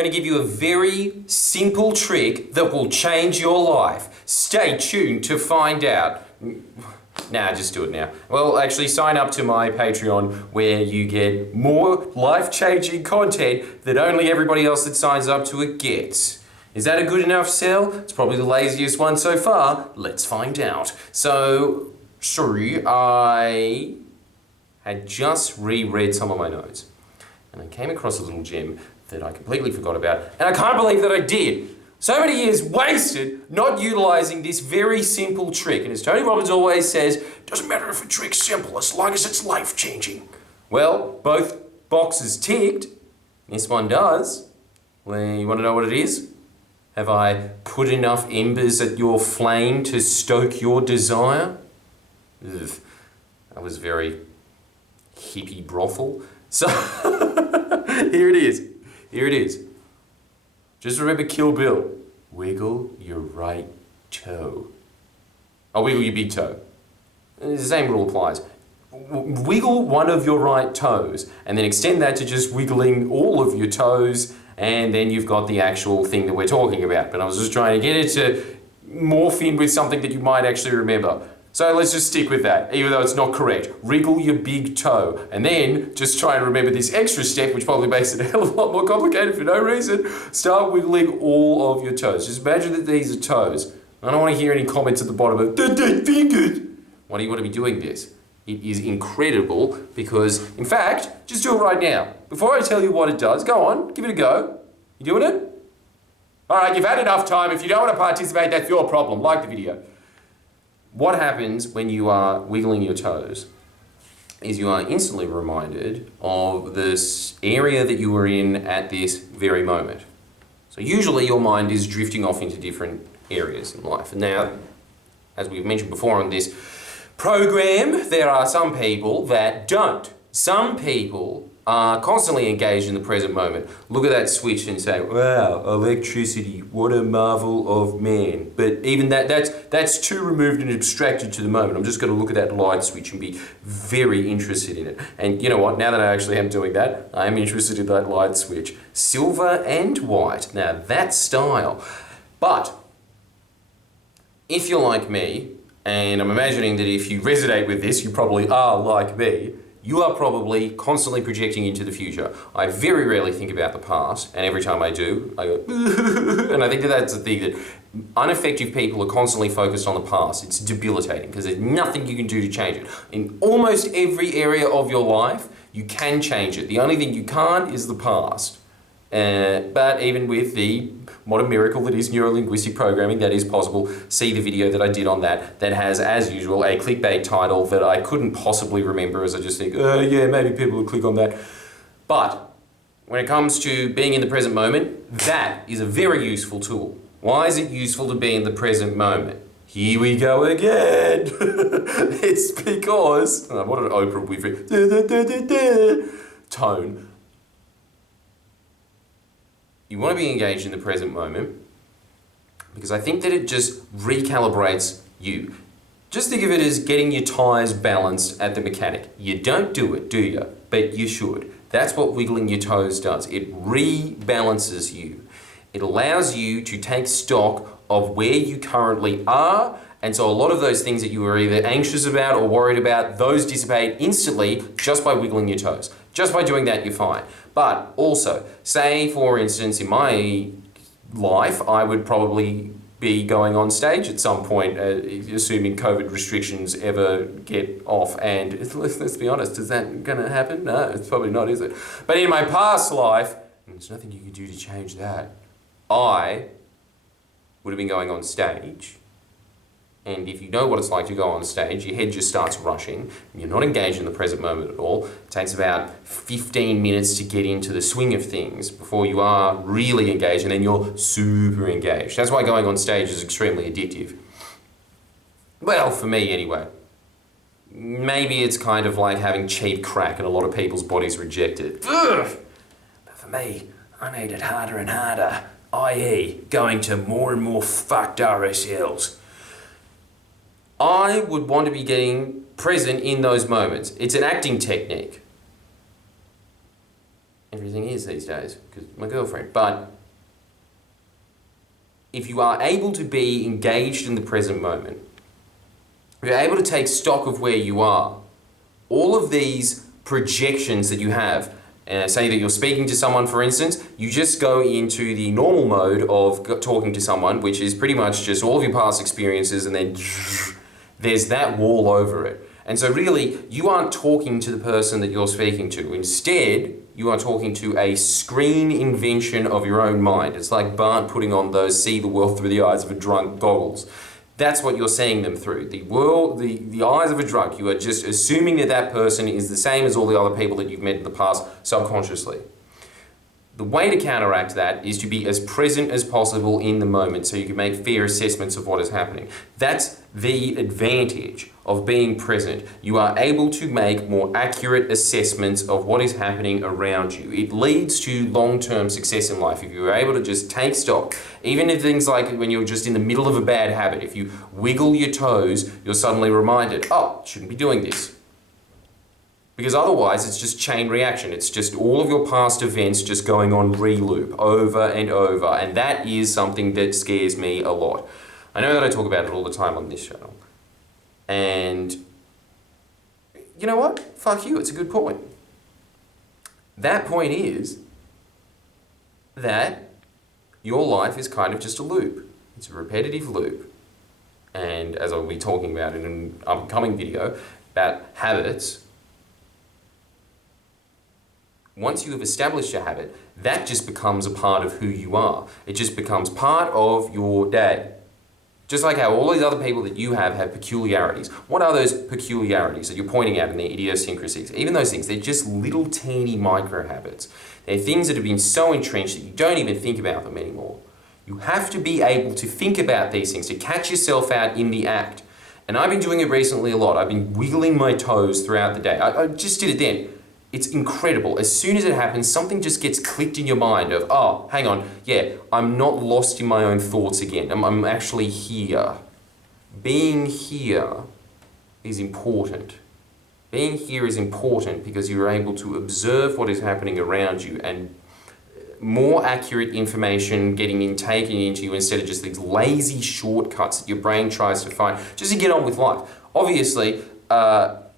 going to give you a very simple trick that will change your life. Stay tuned to find out. Nah, just do it now. Well, actually sign up to my Patreon where you get more life-changing content that only everybody else that signs up to it gets. Is that a good enough sell? It's probably the laziest one so far. Let's find out. So, sorry, I had just reread some of my notes and I came across a little gem that I completely forgot about, and I can't believe that I did. So many years wasted not utilising this very simple trick. And as Tony Robbins always says, doesn't matter if a trick's simple as long as it's life-changing. Well, both boxes ticked. This one does. Well, you want to know what it is? Have I put enough embers at your flame to stoke your desire? Ugh, that was very hippie brothel. So, here it is. Here it is. Just remember Kill Bill. Wiggle your right toe. Oh, wiggle your big toe. The same rule applies. Wiggle one of your right toes and then extend that to just wiggling all of your toes, and then you've got the actual thing that we're talking about. But I was just trying to get it to morph in with something that you might actually remember. So let's just stick with that, even though it's not correct. Wriggle your big toe. And then just try and remember this extra step, which probably makes it a hell of a lot more complicated for no reason. Start wiggling all of your toes. Just imagine that these are toes. I don't want to hear any comments at the bottom of, "They're fingers." Why do you want to be doing this? It is incredible because, in fact, just do it right now. Before I tell you what it does, go on, give it a go. You doing it? All right, you've had enough time. If you don't want to participate, that's your problem. Like the video. What happens when you are wiggling your toes is you are instantly reminded of this area that you were in at this very moment. So usually your mind is drifting off into different areas in life. And now, as we've mentioned before on this program, there are some people that don't. Some people are constantly engaged in the present moment. Look at that switch and say, wow, electricity, what a marvel of man. But even that's too removed and abstracted to the moment. I'm just going to look at that light switch and be very interested in it. And you know what, now that I actually am doing that, I am interested in that light switch. Silver and white, now that's style. But if you're like me, and I'm imagining that if you resonate with this, you probably are like me, you are probably constantly projecting into the future. I very rarely think about the past, and every time I do, I go, and I think that that's the thing, that ineffective people are constantly focused on the past. It's debilitating, because there's nothing you can do to change it. In almost every area of your life, you can change it. The only thing you can't is the past. But even with the modern miracle that is neurolinguistic programming, that is possible. See the video that I did on that has, as usual, a clickbait title that I couldn't possibly remember, as I just think, yeah, maybe people will click on that. But when it comes to being in the present moment, that is a very useful tool. Why is it useful to be in the present moment? Here we go again. It's because, what an Oprah Winfrey tone. You want to be engaged in the present moment because I think that it just recalibrates you. Just think of it as getting your tyres balanced at the mechanic. You don't do it, do you? But you should. That's what wiggling your toes does. It rebalances you. It allows you to take stock of where you currently are, and so a lot of those things that you were either anxious about or worried about, those dissipate instantly just by wiggling your toes. Just by doing that, you're fine. But also, say for instance, in my life, I would probably be going on stage at some point, assuming COVID restrictions ever get off. And let's be honest, is that going to happen? No, it's probably not, is it? But in my past life, and there's nothing you can do to change that, I would have been going on stage. And if you know what it's like to go on stage, your head just starts rushing. You're not engaged in the present moment at all. It takes about 15 minutes to get into the swing of things before you are really engaged, and then you're super engaged. That's why going on stage is extremely addictive. Well, for me anyway. Maybe it's kind of like having cheap crack and a lot of people's bodies reject it. Ugh! But for me, I need it harder and harder, i.e. going to more and more fucked RSLs. I would want to be getting present in those moments. It's an acting technique. Everything is these days, because my girlfriend. But if you are able to be engaged in the present moment, if you're able to take stock of where you are, all of these projections that you have, say that you're speaking to someone, for instance, you just go into the normal mode of talking to someone, which is pretty much just all of your past experiences, and then there's that wall over it. And so really, you aren't talking to the person that you're speaking to. Instead, you are talking to a screen invention of your own mind. It's like Bart putting on those see the world through the eyes of a drunk goggles. That's what you're seeing them through. The eyes of a drunk. You are just assuming that that person is the same as all the other people that you've met in the past subconsciously. The way to counteract that is to be as present as possible in the moment so you can make fair assessments of what is happening. That's the advantage of being present. You are able to make more accurate assessments of what is happening around you. It leads to long-term success in life if you're able to just take stock. Even if things like when you're just in the middle of a bad habit, if you wiggle your toes, you're suddenly reminded, oh, shouldn't be doing this. Because otherwise it's just chain reaction. It's just all of your past events just going on re-loop over and over. And that is something that scares me a lot. I know that I talk about it all the time on this channel. And you know what? Fuck you, it's a good point. That point is that your life is kind of just a loop. It's a repetitive loop. And as I'll be talking about in an upcoming video about habits, once you have established a habit, that just becomes a part of who you are. It just becomes part of your day. Just like how all these other people that you have peculiarities. What are those peculiarities that you're pointing out in their idiosyncrasies? Even those things, they're just little teeny micro habits. They're things that have been so entrenched that you don't even think about them anymore. You have to be able to think about these things, to catch yourself out in the act. And I've been doing it recently a lot. I've been wiggling my toes throughout the day. I just did it then. It's incredible. As soon as it happens, something just gets clicked in your mind of, oh, hang on, yeah, I'm not lost in my own thoughts again. I'm actually here. Being here is important. Being here is important because you're able to observe what is happening around you and more accurate information taken into you instead of just these lazy shortcuts that your brain tries to find just to get on with life. Obviously,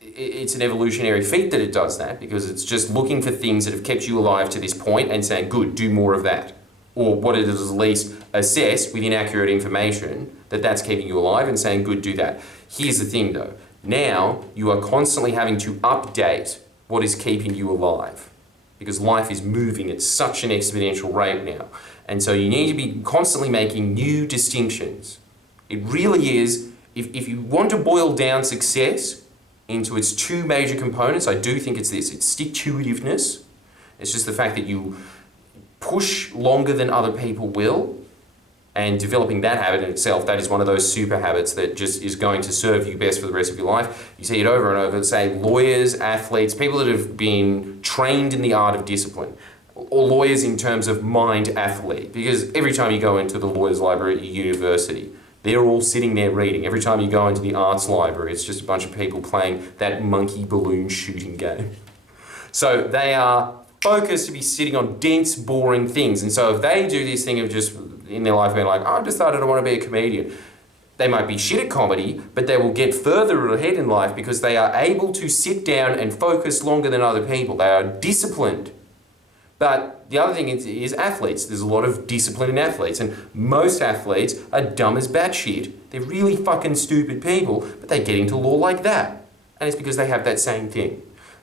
it's an evolutionary feat that it does that because it's just looking for things that have kept you alive to this point and saying, good, do more of that. Or what it is at least assess with inaccurate information that that's keeping you alive and saying, good, do that. Here's the thing though. Now you are constantly having to update what is keeping you alive because life is moving at such an exponential rate now. And so you need to be constantly making new distinctions. It really is, if you want to boil down success into its two major components, I do think it's this. It's stick-to-itiveness. It's just the fact that you push longer than other people will, and developing that habit in itself, that is one of those super habits that just is going to serve you best for the rest of your life. You see it over and over, say lawyers, athletes, people that have been trained in the art of discipline, or lawyers in terms of mind athlete, because every time you go into the lawyer's library at your university, they're all sitting there reading. Every time you go into the arts library, it's just a bunch of people playing that monkey balloon shooting game. So they are focused to be sitting on dense, boring things. And so if they do this thing of just in their life being like, oh, I've decided I want to be a comedian, they might be shit at comedy, but they will get further ahead in life because they are able to sit down and focus longer than other people. They are disciplined. But the other thing is athletes. There's a lot of discipline in athletes, and most athletes are dumb as batshit. They're really fucking stupid people, but they get into law like that. And it's because they have that same thing.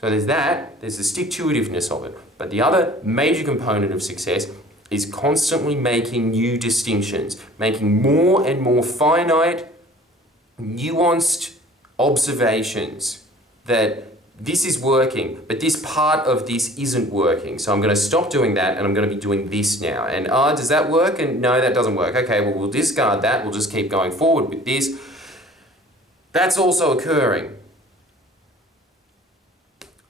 So there's that, there's the stick-to-itiveness of it. But the other major component of success is constantly making new distinctions, making more and more finite, nuanced observations that this is working, but this part of this isn't working. So I'm going to stop doing that and I'm going to be doing this now. And does that work? And no, that doesn't work. Okay, well, we'll discard that. We'll just keep going forward with this. That's also occurring.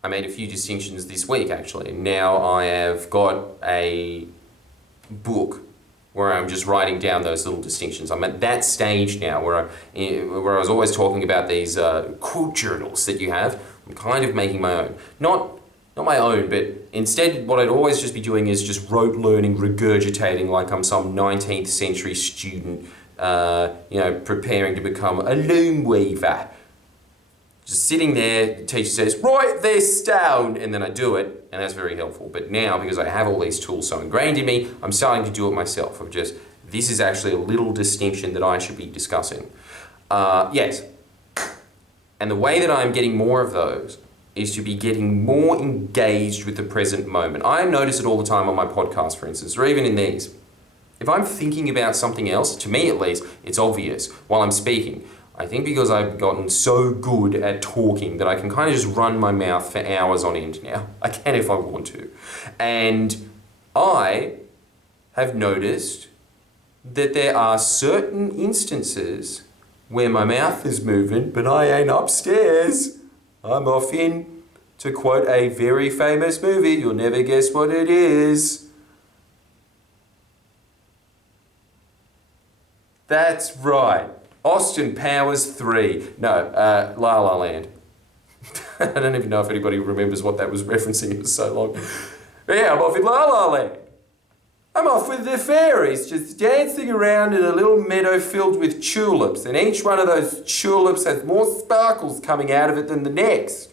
I made a few distinctions this week, actually. Now I have got a book where I'm just writing down those little distinctions. I'm at that stage now where I was always talking about these quote journals that you have. I'm kind of making my own. Not my own, but Instead, what I'd always just be doing is just rote learning, regurgitating like I'm some 19th century student, preparing to become a loom weaver. Just sitting there, the teacher says, write this down, and then I do it, and that's very helpful. But now, because I have all these tools so ingrained in me, I'm starting to do it myself. This is actually a little distinction that I should be discussing. Yes. And the way that I'm getting more of those is to be getting more engaged with the present moment. I notice it all the time on my podcast, for instance, or even in these. If I'm thinking about something else, to me at least, it's obvious while I'm speaking. I think because I've gotten so good at talking that I can kind of just run my mouth for hours on end now. I can if I want to. And I have noticed that there are certain instances where my mouth is moving, but I ain't upstairs. I'm off in, to quote a very famous movie, you'll never guess what it is. That's right. Austin Powers 3. No, La La Land. I don't even know if anybody remembers what that was referencing. It was so long. But yeah, I'm off in La La Land. I'm off with the fairies, just dancing around in a little meadow filled with tulips, and each one of those tulips has more sparkles coming out of it than the next.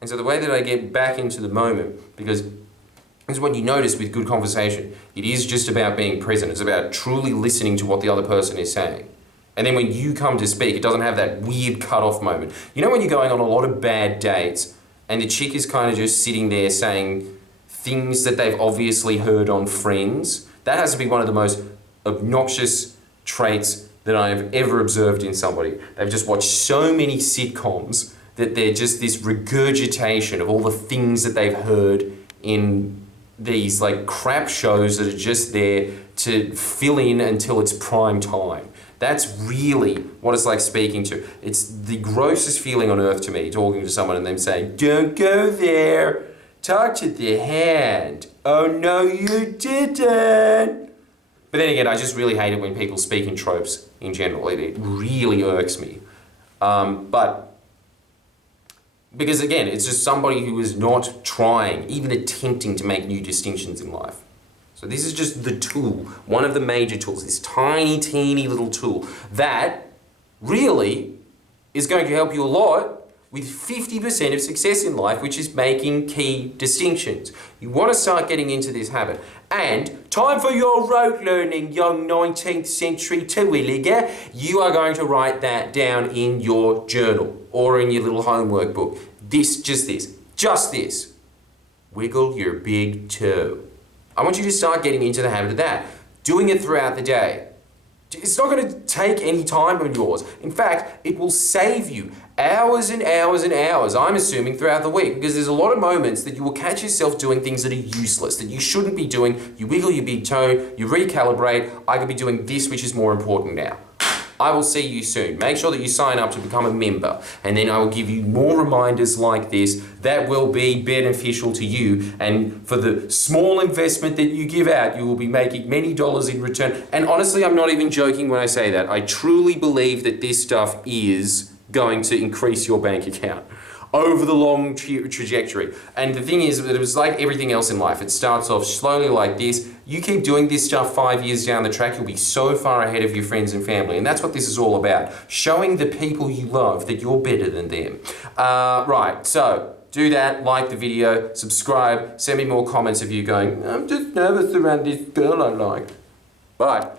And so the way that I get back into the moment, because this is what you notice with good conversation. It is just about being present. It's about truly listening to what the other person is saying. And then when you come to speak, it doesn't have that weird cut-off moment. You know when you're going on a lot of bad dates and the chick is kind of just sitting there saying things that they've obviously heard on Friends? That has to be one of the most obnoxious traits that I have ever observed in somebody. They've just watched so many sitcoms that they're just this regurgitation of all the things that they've heard in these like crap shows that are just there to fill in until it's prime time. That's really what it's like speaking to. It's the grossest feeling on earth to me, talking to someone and them saying, don't go there, touch it the hand. Oh no, you didn't. But then again, I just really hate it when people speak in tropes in general. It really irks me. Because again, it's just somebody who is not trying, even attempting to make new distinctions in life. So this is just the tool, one of the major tools, this tiny, teeny little tool that really is going to help you a lot with 50% of success in life, which is making key distinctions. You want to start getting into this habit. And time for your rote learning, young 19th century Terwilliger. You are going to write that down in your journal or in your little homework book. Just this. Wiggle your big toe. I want you to start getting into the habit of that. Doing it throughout the day. It's not going to take any time of yours. In fact, it will save you hours and hours and hours, I'm assuming, throughout the week, because there's a lot of moments that you will catch yourself doing things that are useless, that you shouldn't be doing. You wiggle your big toe, you recalibrate. I could be doing this, which is more important now. I will see you soon. Make sure that you sign up to become a member, and then I will give you more reminders like this that will be beneficial to you. And for the small investment that you give out, you will be making many dollars in return. And honestly, I'm not even joking when I say that. I truly believe that this stuff is going to increase your bank account over the long trajectory. And the thing is, it was like everything else in life. It starts off slowly like this. You keep doing this stuff 5 years down the track, you'll be so far ahead of your friends and family. And that's what this is all about. Showing the people you love that you're better than them. Right, so do that, like the video, subscribe, send me more comments of you going, I'm just nervous around this girl I like. Bye.